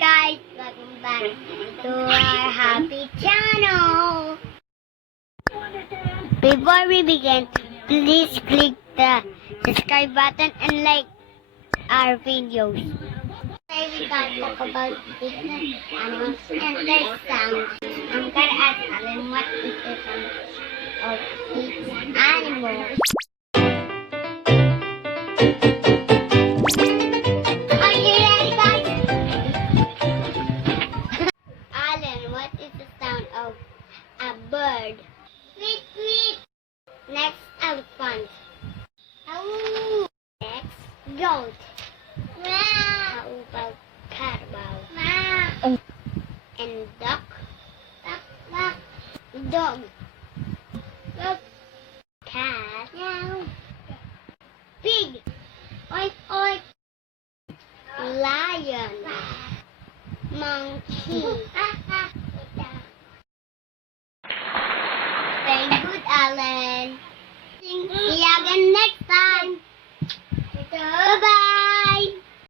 guys, welcome back to our happy channel. Before we begin, please click the subscribe button and like our videos. Today we can talk about different animals and their sounds. I'm gonna ask Alayne what is the sound of each animal. Are you ready, guys? Alayne, what is the sound of a bird? Tweet, tweet. Next, elephant. Ow. Next, goat. Wow. How about carabao? Wow. And duck. Duck, duck. Dog. Dog. Cat. Meow. Pig. Oink, oink. Lion. Monkey.